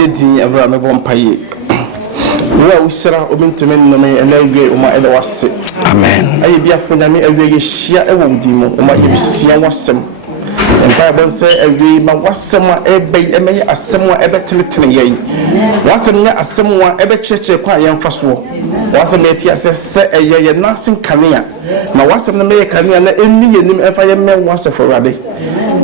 yedi abra me bon paye wo usra omintume no me elagwe uma ele wase amen ayi bia fo nyame awege hia e wo dimo uma ye bisia wasem empire bon say awi ma wasem a ebe emeye asem a ebe teletele yei wasem nya asem a ebe cheche kwa yemfa so wasem eti ase se eye nasin kanea na wasem na meye kanea na eni yenim efa ye me wasefo rade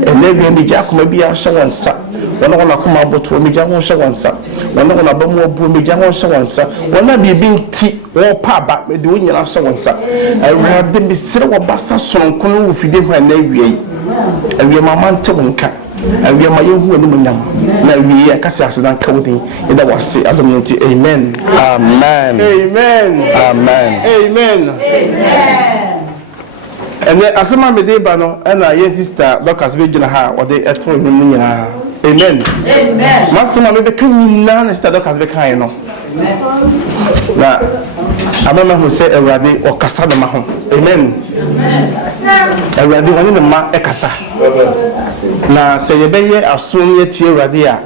elagwe mi jakoma bia hye wansa wana wana kuma aboto mi gya ho hye wansa wana wana ba mu obu mi gya ho hye wansa wana bibi nti wo pa ba me de wonyina hye wansa awurade mi sire wo basa sonko no fide ho na awie mama nte wonka awie ma yehu ani munyam na awie akase asedan ka wodin ida wase adom nti amen amen amen amen amen ene asema me de ba no na ye sister Dorcas be gina ha wode eto nyum nyina amen amen masema me be kan nyina na sister Dorcas be kan no na amama ho se awurade o kasa de ma ho amen awurade woni ne ma e kasa na se ye be ye asom ye tie awurade a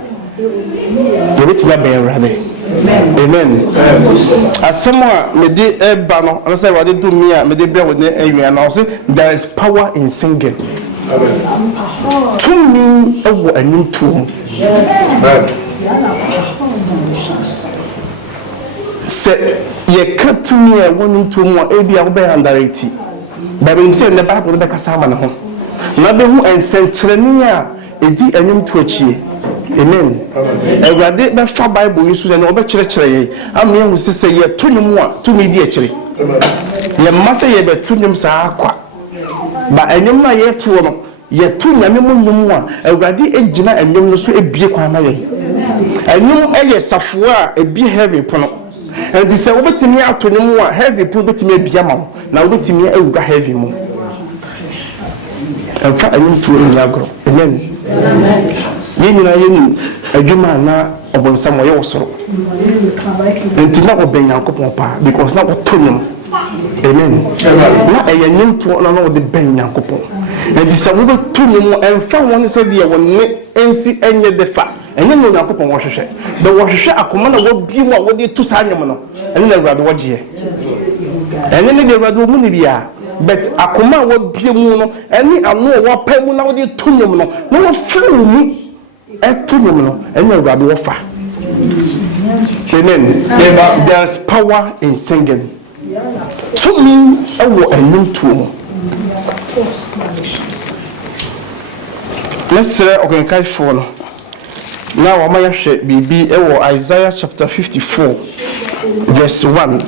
ye betima be awurade amen asema me de eba no na se awurade do mi a me de be woni awia na say there is power in singing amen to me ewo anim to amen se ye katumi e wonu to mu e bia wo be underrate bible say the bible be kasa ma ne ho na be hu ensentreni a edi anim to achie amen awurade be fa bible yisu na wo be kire ye amye hu se ye to nyum a to mi di akire ye masa ye be to nyum sa akwa ba anyum na ye to no ye to nyame mu nyum a awurade ejina anyum no so ebie kwan ma ye anyum eye safo a ebie heavy pono and say obetimi atonyum a heavy pono betimi ebia ma na obetimi awuga heavy mu enfa anyum to ni agro amen yinina yini adwuma na obonsam ye wosoro entina oben Yankopon pa because na otonyum amen na eyenyum to na ode ben Yankopon and say obetonyum enfa won say de wonne ensi enye defa enye no Yankopon wo hwehwe be wo hwehwe akoma na wo bi mu a wo de tu sa anyem no ene na awurade wo gye ene ne de awurade wo mu ni bia but akoma wo bi mu no ene anu wo pa mu na wo de tu nyem no na wo furu mu etu nyem no ene awurade wo fa amen there's power in singing to me ewo enum to mu let's say okay kai for no now am I share bibi ewo Isaiah chapter 54 verse 1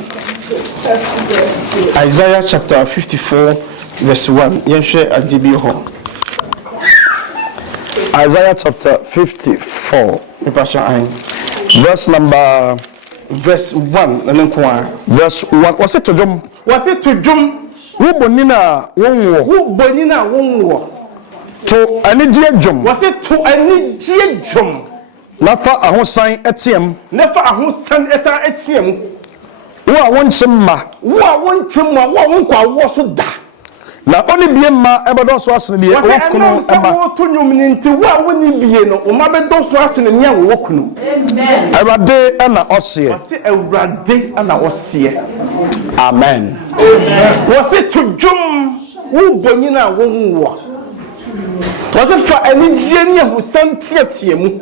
Isaiah chapter 54 verse 1 yen share adibi ho Isaiah chapter 54 verse 1 verse 1 was it to jum who bonina wonwo to ani die dwom was it to ani die dwom nafa ahosan etiem esa etiem wo a wonchimma wo wonkwa wo so da na oni bie ma ebodo so asene die okunu ema wo to nwum ni nti wo a woni bie no o ma bedo so asene ni a wo kunu amen awrade ana ose awrade ana ose amen was it to dwom wo bonyina wonwo was it for any jeni a husantiatie mu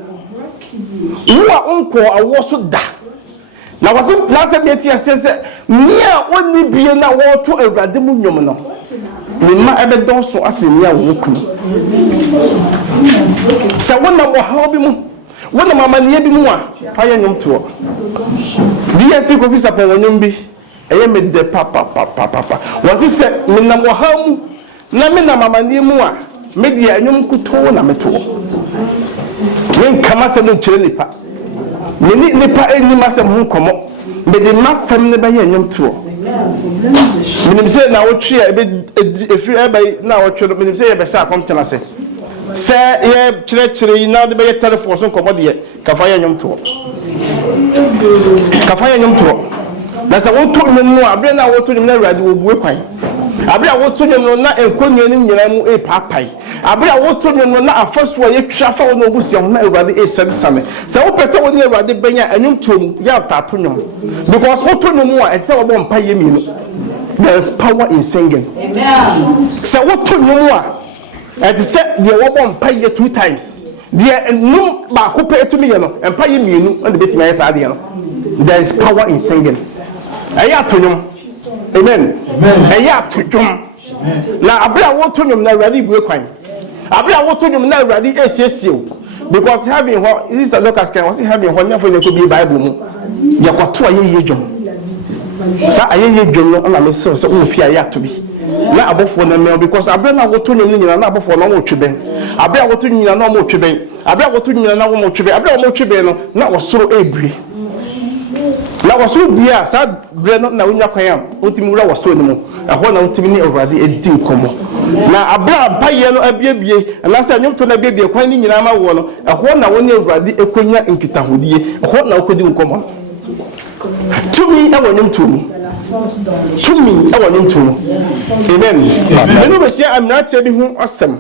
wo a onko awo so da na was it na se beti asese ni a oni bie na wo to awrade mu nwom no ni ma ebedo so asene ni a wo kunu se wona mo ha obi mu wona mama ne bi mu a fa ye nwom to DSP officer pa wonyom bi eye me de papa was it se me na mo ha mu na me na mama ne mu a media anyum kuto na meto wen kama se no kire nipa meni nipa enyi masem ho komo be de masem ne ba ye anyum to menim se na wo twe e efiri e ba na wo twe menim se ye be sa komtena se ye kire na de be ye telephone so komo de kafa ye anyum to na se wo to no abre na wo to na awrade wo buwe kwan abira woto nwom no na enkonua nim nyina mu e paapai abira woto nwom no na afaso ye twa fa wo no obusia na Awurade e same se wo pese wo ne Awurade benya anwum tom ya tato nwom because woto nwom a etse wo bo mpa ye mi no there is power in singing. Amen. Se woto nwom a etse se de wo bo mpa ye 2 times de num ba ko pe etumi ye no mpa ye mienu and beti na ye sa de no there is power in singing. Aya to nwom. Amen. Aya to nwom. Na abira woto nwom na Awurade bue kwan. Abira woto nwom na Awurade esiesie because having what is the Lucas can was having what never they could be Bible mu. Ya kwato aye dwom. Sa aye dwom no na me se so wo fi aya to bi. Na abofo na me because abira na woto nwom nyina na abofo na wo tweben. Abira woto nyina na wo tweben. Abira woto nyina na wo tweben. Abira wo tweben no na osoro ebrie. Na waso bia sa bre no na wonya kwan am otimi wura waso ni mu ehọ na otimi ni Awurade edi nkomo na abra mpaye no abiebie na sa nyomto na abiebie kwan ni nyina ma wo no ehọ na woni Awurade ekonya nkitahodie ehọ na okodi nkomo tumi ewo nyomto mu tumi ewo nyomto mu amen enu be sia amnate bi hu asem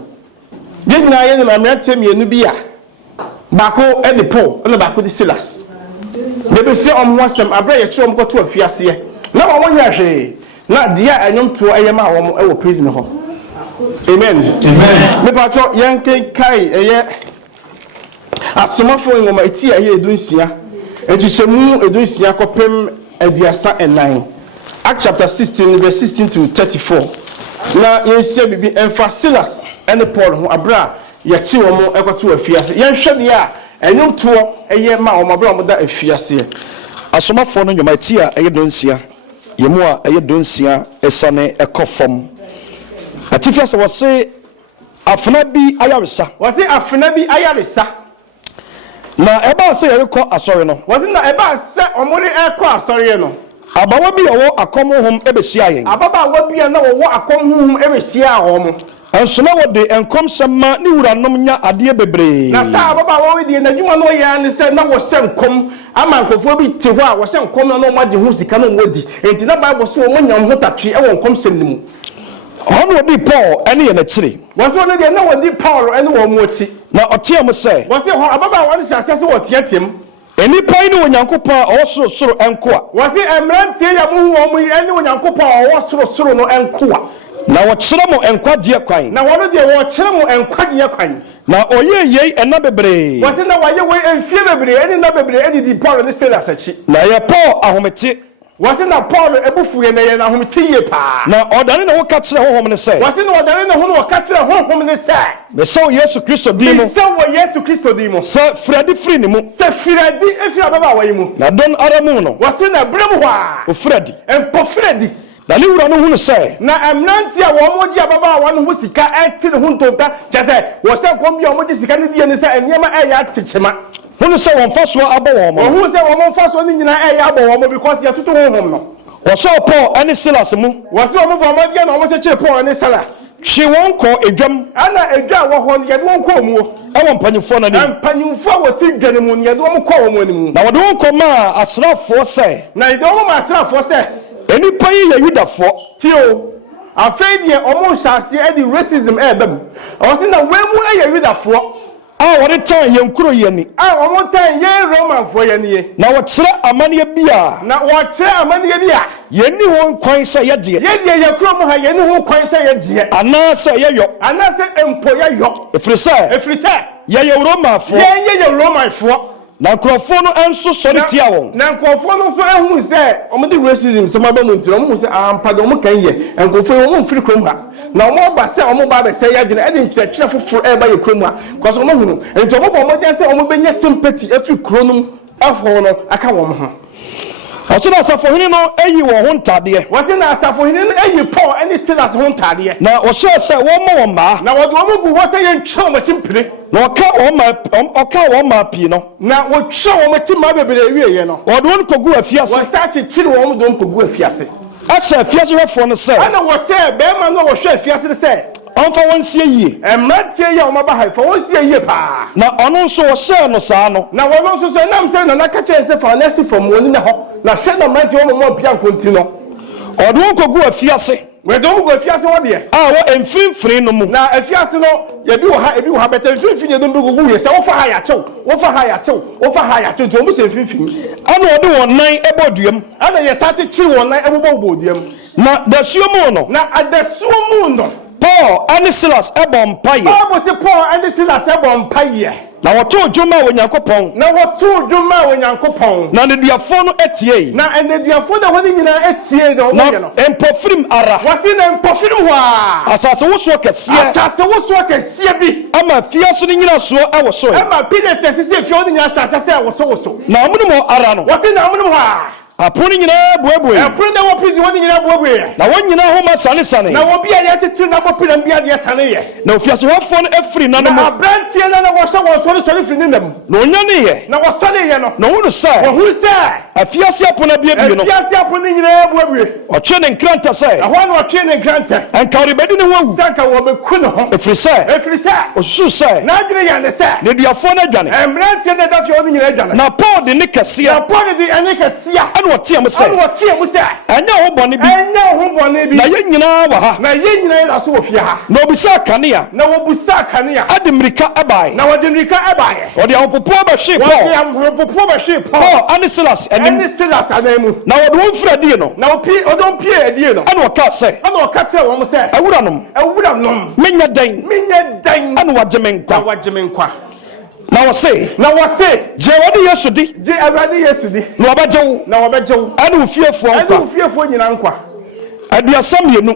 bi nyina ye na amnate mienu bi a bako edi Paul na bako di Silas. They say on wasem abra ye chiro mko to afiase na wo nya hwe na dia anyom to ayema wo e wo prison ho amen me pa cho yanke kai eye asomafo ngoma eti aye edunsia echichemu edunsia kopem ediasa enan Act chapter 16 verse 16 to 34 na yensia bibi emphasilas and Paul ho abra ye chi wo mo ekoto afiase yenhwe dia anyom to eye ma wo mabra mo da afiase asomafo no nyoma ti a eye donsia yemu a eye donsia esane ekofom atifiase wo se afna bi ayaresa na eba se yereko asori no wo se na eba se omori eko asori no abawa bi owo akomohom ebesia yen ababa wa bi na wo akomohom ebesia ho mo ensona wo de enkom sema ni wuranom nya ade bebre na sa ababa wo we de na dwuma no ya ne se na wo senkom ama nkofo bi te ho a wo senkom na no magye ho sika no wodi enti na Bible so wo nya ho tatwe e wo nkom sem ni mu ono wodi Paul ene ye na kire wo so ne de na wodi Paul ene wo mu ochi na otiam se wo se ho ababa wo ne hyase wo tiatem eni pai ni onyankopon owo soro enko a wo se emrantie ya mu wo mu ene onyankopon owo soro no enko a na wo kire mo enkwagye kwan na wono de wo kire mo enkwagye kwan na oyeyei ena bebre wo se na waye we enfie bebre eni na bebre eni di Paul ne Silas achi na ye Paul ahomete wo se na Paul ebufu ye na ye na ahomete ye pa na odane na wo ka kire hohom ne se wo se na odane na ho no ka kire hohom ne se me se Yesu Kristo di mo se wo Yesu Kristo di mo se fredi free ni mu se fredi efi ababa waye mu na don aramu no wo se na brem ho a o fredi empo fredi na ni wura no hunu se na emnanti a wo moji ababa wa no sika etire hu ntonta jese wo se kombi o moji sika ne die ne se eniema eya tichema hunu se won faso abo wo mo hunu se wo faso ni nyina eya abo wo mo because ya tutu honhom no wo so Paul ene Silas mu wo se wo mo bo mo die na wo cheche Paul ene Silas hwe won ko edwam ana edwa wo ho ye de won ko mu e won panyimfo na ni panyimfo wo ti dwane mu ye de wo ko wo mu ani na wo de won ko ma asrafo se na de wo ma asrafo se eni pai ye Yudafo tio afei de omo hyase e di racism e bam o se na wemu e ye Yudafo a wo de tan ye nkuro ye ni a omo tan ye Roman fo ye ni na wo kire amane bia na wo kire amane bia ye ni ho kwan se ye de ye kuro mu ha ye ni ho kwan se ye de ana se ye yo ana se empo ye yo efri se ye ye Roman fo ye Roman fo na nkrofo no enso sori tia won na nkrofo no so ehu se omo de racism se ma ba mu ntiro omo se ampa de omo kan ye nkrofo omo mfiri krom ha na omo ba se omo ba be se ya dwene e de nkyerɛkyerɛ foforo e ba ye krom ha because omo hunu enti omo ba omo de se omo benya sympathy efiri kronum afo no aka wo ho Osina asafohene no eyi wo ho ntade wose na asafohene no eyi Paul ene Silas ho ntade na o se wo mo ma na wo do omo gu ho se ye ntwe mo chimpire na oka wo ma pi no na wo twe wo mo chimma bebere ewie ye no wo do kogu afiase wo sa chichire wo mo do kogu afiase asa afiase hwefo no se ana wo se be ma no wo hwe afiase no se onfa wonsie yie emratie ya o ma ba ha fa wonsie yie pa na ono nso wo se no saa no na wo no nso so nam se na ka che se fa na si from woni na ho na hwe na emratie wo mo bia nkonti no odo kogu afiase we dom go afiase wo de a wo emfimfiri no mu na afiase no ye bi wo ha beta emfimfiri dom bi go ye se wo fa ha ya chew to mo se emfimfiri ana ode won nan eboduam ana ye sate chi won nan ebobo boduam na dasuo mu no na adasuo mu no Paul and Silas ebompaye Bible say Paul and Silas ebompaye na woto dwuma wonyankopon na woto dwuma wonyankopon na neduafo no etie na eneduafo da honi nyina etie de omo ye no empofirim ara wasi na empofirim wa asase woso kese bi ama fiaso ni nyina so awoso ama pidese sisi fie oni nyina asase awoso na omunimo ara no wasi na omunimo ha aponi nyina buebue aponi da wo prison woni nyina buebue na won nyina homa sane na wo bia ya tete na bo pira bia de sane ye na ofiase hofo no efiri na no na abrantie na wo hye wo sori firi nem na onyane ye na wo sori ye no na wonu sa afiase apona bia bi no afiase apona nyina buebue otwe ne nkranta se ahwa na otwe ne nkranta enkawre bedi ne wawu sanka wo beku no ho efiri se osusu se na adwene ya ne se ne duafo na adwane embrantie na dafie woni nyina adwane na Paul de ne kese na Paul de ene kese wotie mo se anya ho bone bi na ye nyina wa ha na ye nyina ya so ofia ha na obisa kanea na wobusa kanea adimrika abae na wadimrika abae odi ahopopo ba hwe Paul and Silas and Silas anemu na wode wo mfra die no na odon pie adie no ana waka se ana waka tire wo mo se awuranom menya dan ana wagemenkwa na wose je wode Yesu di je awrade Yesu di na wabajewo ana ufiefo nyina nkwa aduasam yenu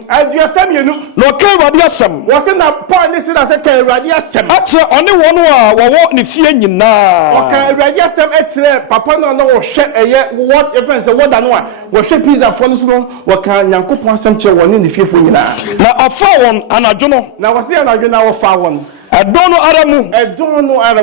na oka awrade asam wose na Paul ne Silas ka awrade asam atre one won a wowo ne fie nyina oka awrade asam atre papa no wo hwe eye what difference what da no a wo hwe pizza fo no so no woka nyankopon asam kye won ne fiefo nyina na afa won anadwo no na wose anadwo na wo fa won edono aramu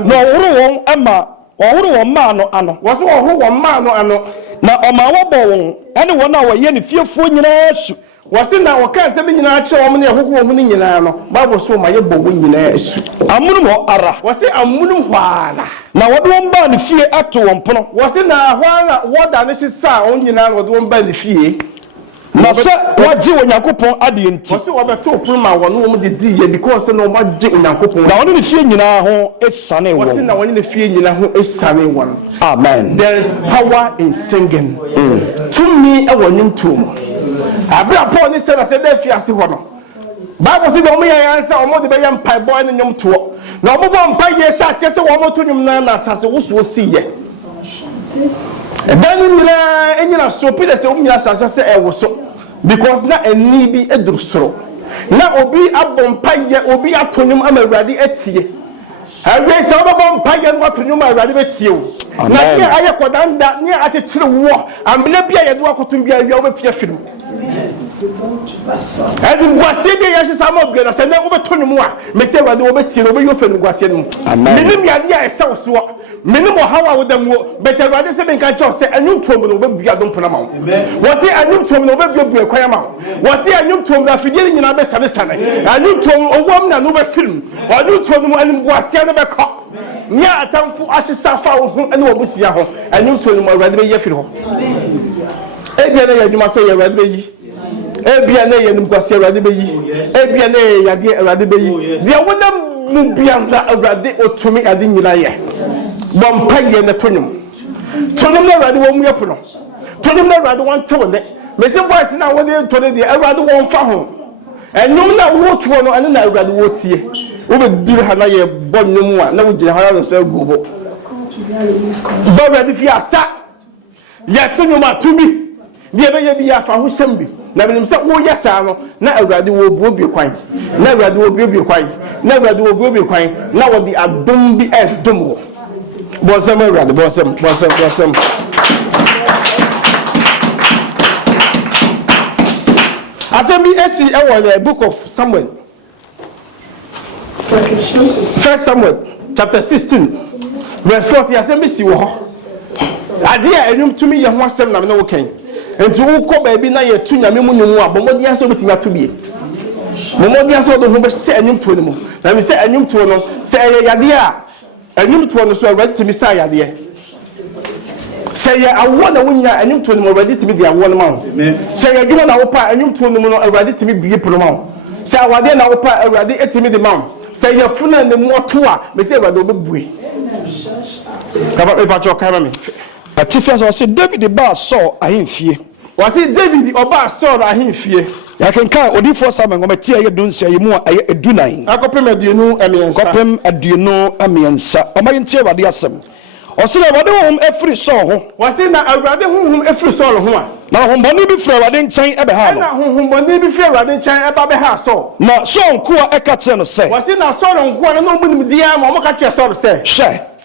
na owuru won ma no ano wose wo won ma no ano na oma wobo won ene won a woye ne fiefo nyina su wose na wo kan se bi nyina kye wo ne ehoko wo ne nyina no Bible so ma ye bo wo nyina su amunum ara wose amunum hwala na wode won ba ne fie ato won pono wose na hwala woda ne sisa on nyina wode won ba ne fie na se waji onyankopon ade enti wose wo beto prima won wo de di ye because no waji onyankopon na won ne fie nyina ho esane won wose na won ne fie nyina ho esane won amen. There is power in singing to me e won ntum abra Paul ni se na se da fiase ho no Bible say the ya answer o mo de be yam pai boy ne nyom to na o mo bo mpai ye sha se wo mo to nyom na asase wo so si ye dan nyina enyina so pide se o nyina asase se e wo so because na ani bi eduru soro na obi abompai ye obi atonyum amawrade atie awe se obompai ye no atonyum amawrade betie o na ye aye kodanda ne a chekire wo ambele bia ye do akotum bia wi obepia firim adi gwase de ye sisa mo bia na se na obetonyum a me se awrade obetie obe yo fenu gwase no minim ya de ye se wo so minim hawa wo dem wo better awrade se benka cho se anum tom no obebia dom pona ma wo se anum tom no obebia bu ekwaya ma wo se anum tom na fidie nyina be sabe sane anum tom owom na no be film anum tom no anim gwase na be ko nya atamfu ahyesa fa wo ho ene wo busia ho anum tom no awrade be ye firi ho ebia na yadwuma se ye awrade be yi ebia na ye nim gwase awrade be yi ebia na ye yade awrade be yi dia wonam mu bia na awrade otumi ade nyina ye bompa ye na tonum na awrade wo mu yepo no tonum na awrade won te wone me se boys na won to de awrade won fa ho enum na wo to no ane na awrade wo tie wo be duru ha na ye bonnum a na wo gire ha na se gobo ba awrade fi asa ye tonum atumi die be ye bi afa ho sem bi na benim se wo yesa no na awrade wo buobie kwan na awrade wo buobie kwan na awrade wo buobie kwan na wo di adom bi edom ho Bosam awrade bosam Asem bi esi e wo the book of Samuel First Samuel chapter 16 verse 40 asem bi si wo ho ade a enum tumi ye ho asem na me no wo kan enti wo ko ba bi na ye tu nyame mu nyumu a bomodi aso betimi atobie bomodi aso do ho be se enum to ne mu na me se enum to no se ye yade a enum to no so awrade timi sa yade Say ya awon na wonya anyum to no ready to me the awon ma ho. Say ya dwuma na wo pa anyum to no no ready to me bie pro ma ho. Say awade na wo pa ready etimi the ma. Say ya funa ne moto a me say ready obebue. Kaba e pa cho kai me. Atifia so say David ba so ahemfie. Was it David oba so ahemfie? Ya kenka odifo Samuel ngometia ye dunsia ye mu aye edunan. Akopem aduonu amiensa. Kopem aduonu amiensa. Omayentie wade asem. Osile wade hom efiri so ho. Wase na awurade honhom efiri so ho a. Na homboni bi fira wade nchen ebe ha no. Na honhomboni bi fira wade nchen eba be ha so. Na so nko a eka kire no se. Wase na so nko a no munim dia ma mo ka kire so se.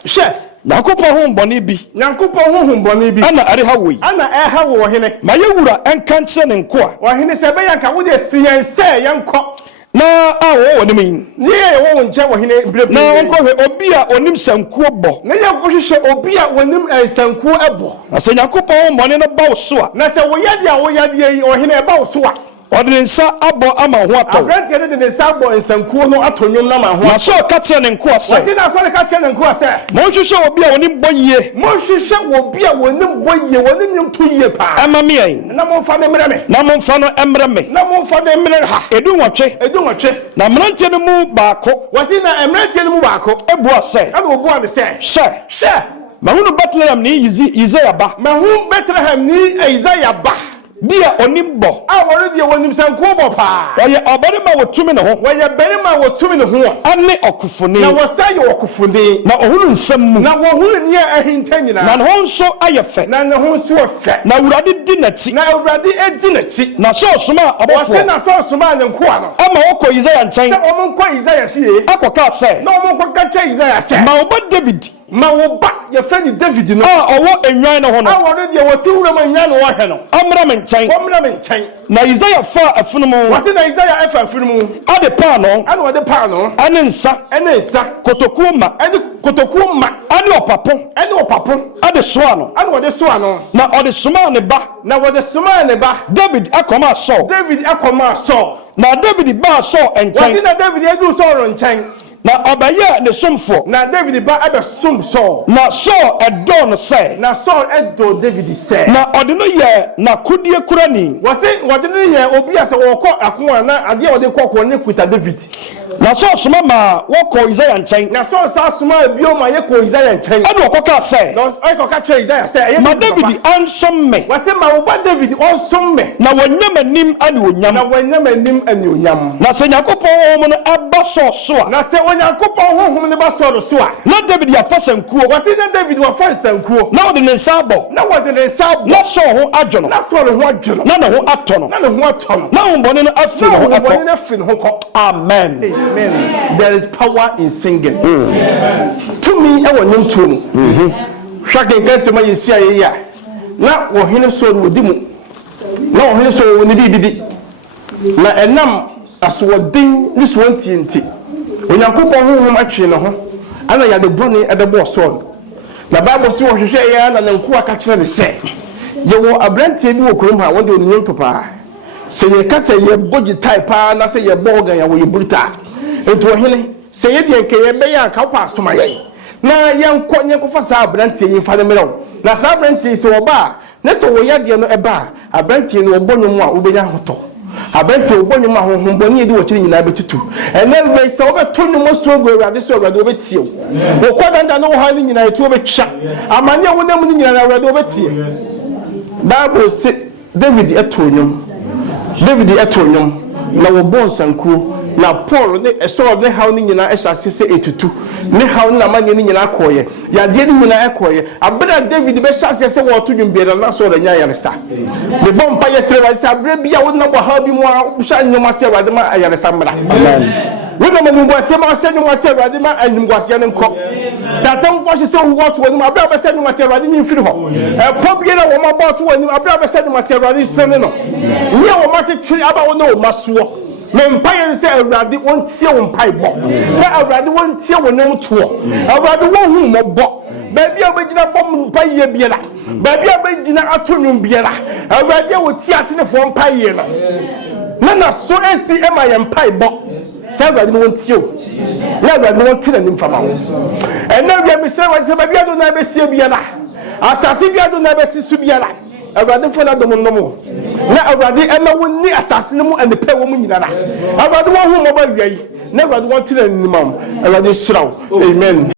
Hwe. Nyankopon homboni bi. Nyankopon homboni bi. Ana are ha woi. Ana e ha wo hene. Ma yewura enka kire ne nko a. Wo hene se be yanka wo de siyan se yanko. Na awo woni min. Ni ye wo nche wo hene brebre. Na wonko hwe obi a onim sankuo bo. Na ye ko hwehwe obi a wonim sankuo ebo. Na se Nyankopon homboni no ba wo so a. Na se wo yade a wo yade yi wo hene e ba wo so a. Ode nsa abo ama ho ato. Abrante ne de nsa abo nsankuo no atonyom na ma ho. Na so ka kire ne nko ase. Wase na so ka kire ne nko ase. Mo hwehwe obi a onim boyie. Mo hwehwe obi a wonim boyie, wonim nyumto yie pa. Ama me yen. Na mo fa ne mre me. Na mo mfa no emre me. Na mo fa ne mre ha. Edu nwotwe. Na mrantie no mu baako. Wase na emrantie no mu baako. Ebu ase. Ana obu ade se. Hwe. Mahunu Bethlehem ni Isaiah ba. Mahunu Bethlehem ni Isaiah ba. Bia onimbo awore de wonim sanko bo pa oye obarima wotumi ne ho woye berima wotumi ne ho ane okufuni na wosaye okufuni na ohunu nsam mu na wohunu ne ahinta nyina na ho nso ayefe na ne ho nso ofe na urade di nachi na urade edi nachi na so soma abofo wose na so soma ne nko ano ama wokọ Isaiah nchen se omon ko Isaiah fie akoka se na omon ko kacha Isaiah se ma oba David ma wo ba ye fani David no owo enwan ne ho no awore de woti wura ma nwan no wo hwe no amra me nchen na Isaiah fa afunumu wase na Isaiah efa afunumu ade pa no ade wode pa no ane nsa kotokuo ma ane opapo ade soa no na ode soma ne ba David akoma so na David ba so enchen wase na David edu so ro nchen na obaye ne somfo na David ba abe som so na so edo no say na so edo David say na ode no ye na kodie kurani wase wode no ye obi ase woko akon na ade wode kokko ne kuta David na so soma ma woko Isaiah nchen na so sa soma bio ma ye ko Isaiah nchen ade wokoka say na o ko ka che Isaiah say ma David ansom me wase ma wo ba David onsom me na wanyam anim ani onyam na se Yakopon wo no aba so na se Yakopon honhom ne ba so so a na David ya fa sankuo wase na David wa fa sankuo na wode ne nsa abo na so ho adwono na ne ho atono na hombone no afi ne ho amen there is power in singing to me e wonum to mu hwaken kanse ma yesia ye ya na wo hene so wo di mu na wo hene so wo ne bibidi na enam aswodin ni so ntienti Onyankopon honhom atwe ne ho ana ya de bone edebo so na Bible si wo hwehwe ya na nanku aka kire ne se ye wo abrantie bi wo kurom ha wonde onnyom to pa se ye kasa ye bogi type pa na se ye bogan ya wo ye burta eto hene se ye de nke ye be ya ka kwa asoma ye na yanko nyenkofa sa abrantie yin fa de meraw na sa abrantie se wo ba na se wo ya de no eba abrantie no obonwom a obenya hoto abenti obonwom a honhomboni edi wo kire nyina betutu ene we se obetonwom so go awurade so awurade obetie wo kodanda no wo ha ni nyina etu obetwa amane wonam ni nyina awurade obetie Bible say David etonwom na wo bon sankuo na Paul ne eso ne haw ni nyina ehase se etutu ne haw na manye ni nyina akoye ya de ni nyina akoye abra David be hyase se wo to dwumbiera na so da nya yaresa ne bompa yesere wa se abra bia wo na bo haw bi mu a busha nyoma se wa de ma yaresa mra amen wo na manu bo se ma se nyoma se wa de ma anyum gwase ne nko satan fo hye se wo to wani abra be se nyoma se wa de ni mfiri ho po biera wo ma bo to wani abra be se nyoma se wa de se ne no ni wo ma se chiri aba wo na wo masuo me mpaye se awurade wontie wo mpaye bo na awurade wontie wo nem to awurade wo hu mo bo baabi a begina bom mpaye biela baabi a begina atonwum biela awurade wo tie atenefo mpaye no na so esi ema ye mpaye bo se awurade wontie wo na awurade wontie na nim fama wo ena wiamisra wa se baabi a do na besie biela asase bi ado na besi su biara awurade fo na dom nomo na awurade ema woni asase no mu anepa wo mu nyinara awurade wo hu mo ba wiai na awurade won tira nimam awurade siraw amen